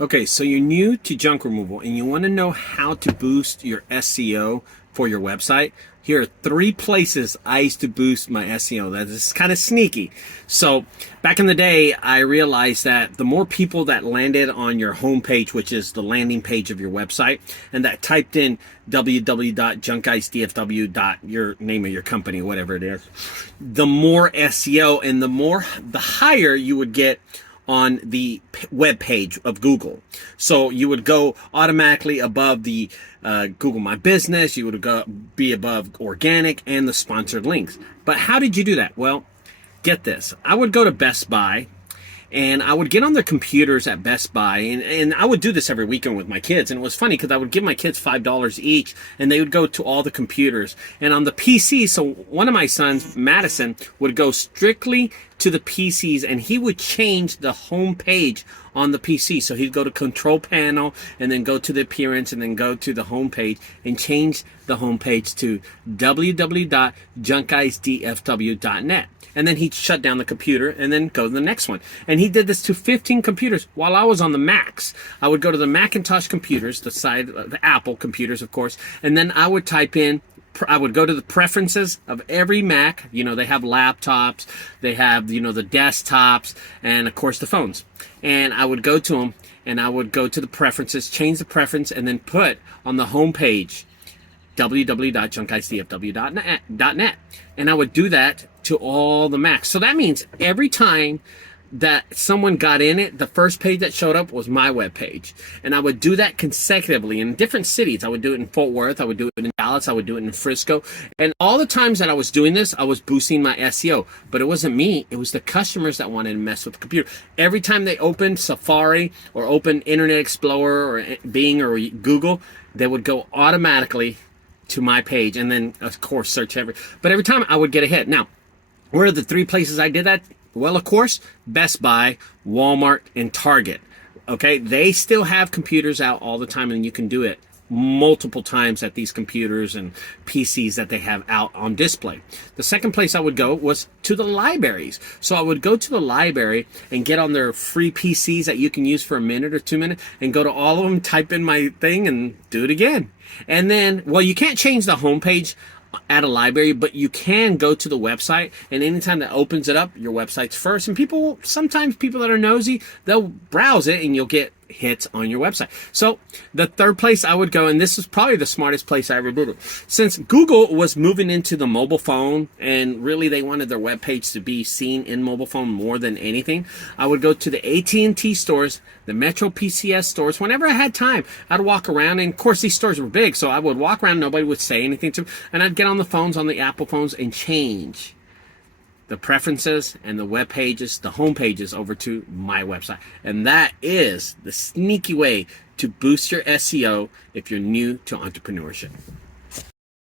Okay, so you're new to junk removal and you want to know how to boost your SEO for your website. Here are 3 places I used to boost my SEO. That is kind of sneaky. So back in the day, I realized that the more people that landed on your homepage, which is the landing page of your website, and that typed in www.junkguysdfw. Your name of your company, whatever it is, the more SEO and the higher you would get on the web page of Google. So you would go automatically above the Google My Business, you would be above organic and the sponsored links. But how did you do that? Well, get this. I would go to Best Buy and I would get on their computers at Best Buy, and I would do this every weekend with my kids. And it was funny because I would give my kids $5 each, and they would go to all the computers. And on the PC, so one of my sons, Madison, would go strictly to the PCs, and he would change the home page on the PC. So he'd go to Control Panel, and then go to the Appearance, and then go to the home page, and change the home page to www.junkguysdfw.net. And then he'd shut down the computer and then go to the next one. And he did this to 15 computers while I was on the Macs. I would go to the Macintosh computers, the Apple computers, of course, and then I would type in, I would go to the preferences of every Mac. You know, they have laptops, they have, the desktops, and of course the phones. And I would go to them, and I would go to the preferences, change the preference, and then put on the home page www.junkguysdfw.net. And I would do that to all the Macs. So that means every time that someone got in it, the first page that showed up was my web page. And I would do that consecutively in different cities. I would do it in Fort Worth, I would do it in Dallas, I would do it in Frisco. And all the times that I was doing this, I was boosting my SEO. But it wasn't me, it was the customers that wanted to mess with the computer. Every time they opened Safari or opened Internet Explorer or Bing or Google, they would go automatically to my page, and then of course search but every time I would get a hit. Now, where are the 3 places I did that? Well, of course, Best Buy, Walmart, and Target. Okay, they still have computers out all the time, and you can do it multiple times at these computers and PCs that they have out on display. The second place I would go was to the libraries. So I would go to the library and get on their free PCs that you can use for a minute or 2 minutes, and go to all of them, type in my thing, and do it again. And then, well, you can't change the homepage at a library, but you can go to the website, and anytime that opens it up, your website's first. And sometimes people that are nosy, they'll browse it and you'll get hits on your website. So the third place I would go, and this is probably the smartest place I ever did it, since Google was moving into the mobile phone, and really they wanted their web page to be seen in mobile phone more than anything, I would go to the AT&T stores, the Metro PCS stores. Whenever I had time, I'd walk around, and of course these stores were big, so I would walk around, nobody would say anything to me, and I'd get on the phones, on the Apple phones, and change the preferences and the web pages, the home pages, over to my website. And that is the sneaky way to boost your SEO if you're new to entrepreneurship.